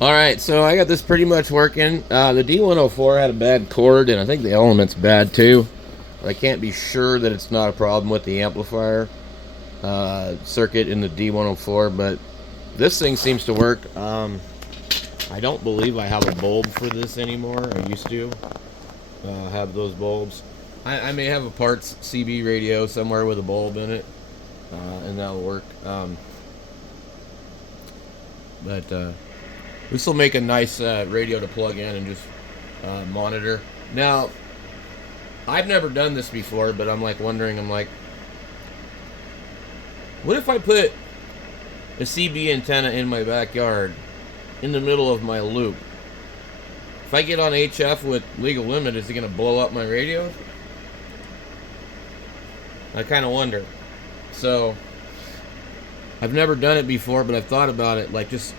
Alright, so I got this pretty much working. The D104 had a bad cord, and I think the element's bad too. But I can't be sure that it's not a problem with the amplifier circuit in the D104, but this thing seems to work. I don't believe I have a bulb for this anymore. I used to have those bulbs. I may have a parts CB radio somewhere with a bulb in it, and that'll work. But this will make a nice radio to plug in and just monitor. Now, I've never done this before, but I'm like wondering, what if I put a CB antenna in my backyard in the middle of my loop? If I get on HF with legal limit, is it going to blow up my radio? I kind of wonder. So, I've never done it before, but I've thought about it, like just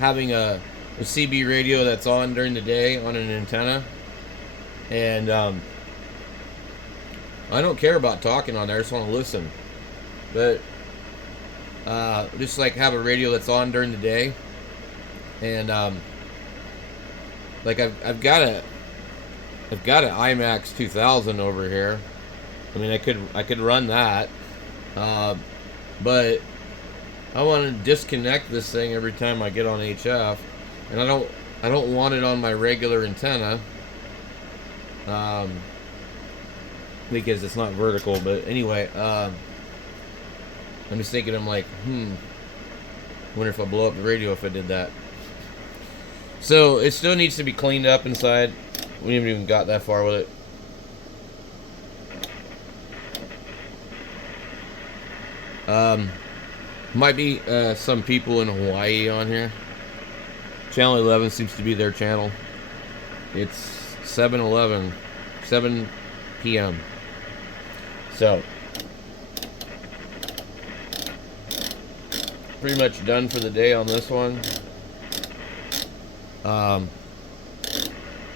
having a CB radio that's on during the day on an antenna. And I don't care about talking on there, I just want to listen. But just like have a radio that's on during the day. And like I've got an IMAX 2000 over here. I mean, I could run that, but I want to disconnect this thing every time I get on HF, and I don't want it on my regular antenna, because it's not vertical. But anyway, I'm just thinking, I'm like, wonder if I blow up the radio if I did that. So it still needs to be cleaned up inside. We haven't even got that far with it. Might be some people in Hawaii on here. Channel 11 seems to be their channel. It's 7 p.m. So, pretty much done for the day on this one. I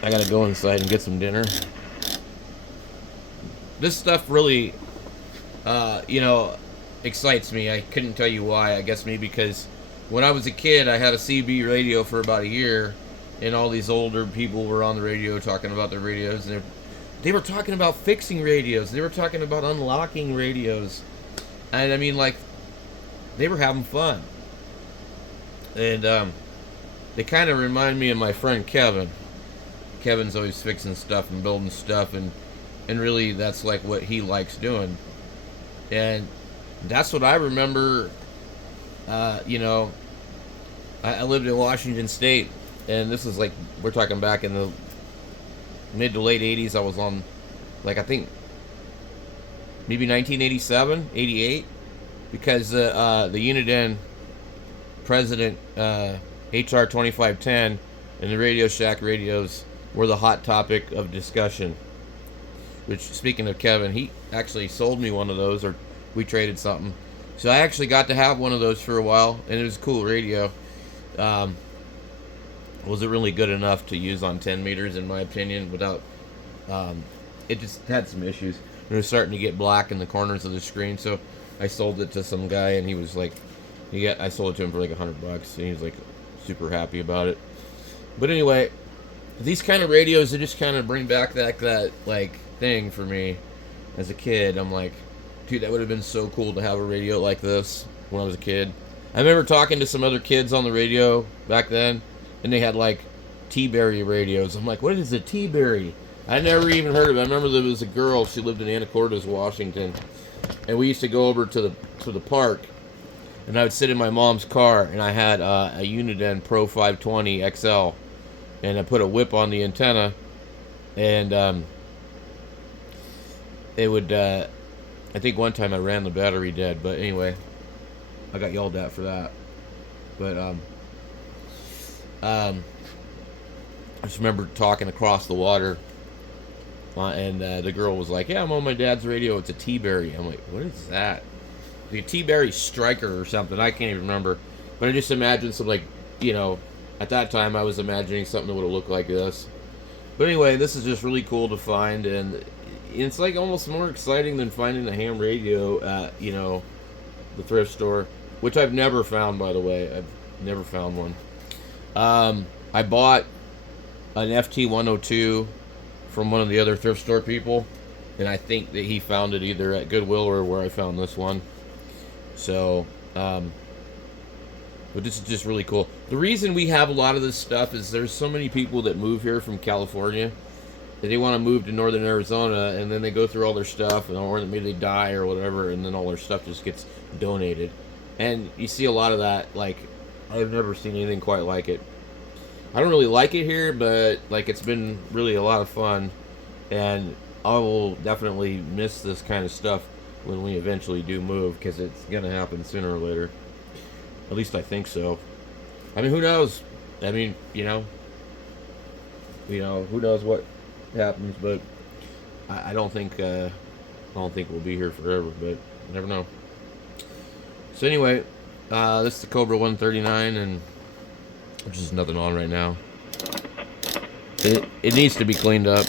gotta go inside and get some dinner. This stuff really, excites me. I couldn't tell you why. I guess maybe because when I was a kid, I had a CB radio for about a year, and all these older people were on the radio talking about their radios, and they were talking about fixing radios. They were talking about unlocking radios, and I mean, like, they were having fun. And they kind of remind me of my friend Kevin. Kevin's always fixing stuff and building stuff, and really that's like what he likes doing. And that's what I remember. I lived in Washington State, and this is like, we're talking back in the mid to late 80s. I was on, like, I think maybe 1987, 88, because the Uniden president, HR 2510, and the Radio Shack radios were the hot topic of discussion. Which, speaking of Kevin, he actually sold me one of those, or we traded something. So I actually got to have one of those for a while, and it was a cool radio. Was it really good enough to use on 10 meters, in my opinion, without... it just had some issues. It was starting to get black in the corners of the screen, so I sold it to some guy, and he was like... I sold it to him for like $100, and he was like super happy about it. But anyway, these kind of radios, they just kind of bring back that like thing for me as a kid. I'm like, dude, that would have been so cool to have a radio like this when I was a kid. I remember talking to some other kids on the radio back then, and they had like T-Berry radios. I'm like, what is a T-Berry? I never even heard of it. I remember there was a girl, she lived in Anacortes, Washington, and we used to go over to the park, and I would sit in my mom's car, and I had a Uniden Pro 520 XL, and I put a whip on the antenna, and it would, I think one time I ran the battery dead, but anyway, I got yelled at for that. But I just remember talking across the water, and the girl was like, yeah, I'm on my dad's radio, it's a T-Berry. I'm like, what is that? Like a T-Berry Striker or something, I can't even remember. But I just imagined some, like, at that time I was imagining something that would have looked like this. But anyway, this is just really cool to find, and it's like almost more exciting than finding a ham radio at, the thrift store, which I've never found, by the way. I've never found one. I bought an FT102 from one of the other thrift store people, and I think that he found it either at Goodwill or where I found this one. So, but this is just really cool. The reason we have a lot of this stuff is there's so many people that move here from California that they want to move to northern Arizona, and then they go through all their stuff, or maybe they die or whatever, and then all their stuff just gets donated. And you see a lot of that. Like, I've never seen anything quite like it. I don't really like it here, but like it's been really a lot of fun, and I will definitely miss this kind of stuff when we eventually do move, because it's gonna happen sooner or later. At least I think so. I mean, who knows? I mean, who knows what happens? But I don't think we'll be here forever. But you never know. So anyway, this is the Cobra 139, and there's just nothing on right now. It needs to be cleaned up.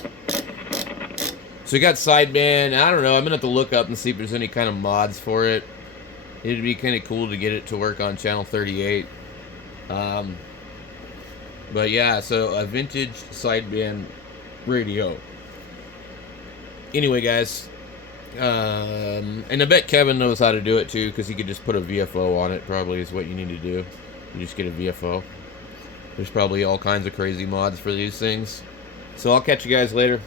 So we got sideband. I don't know. I'm gonna have to look up and see if there's any kind of mods for it. It'd be kind of cool to get it to work on channel 38. But yeah, so a vintage sideband radio. Anyway, guys, and I bet Kevin knows how to do it too, because he could just put a VFO on it. Probably is what you need to do. You just get a VFO. There's probably all kinds of crazy mods for these things. So I'll catch you guys later.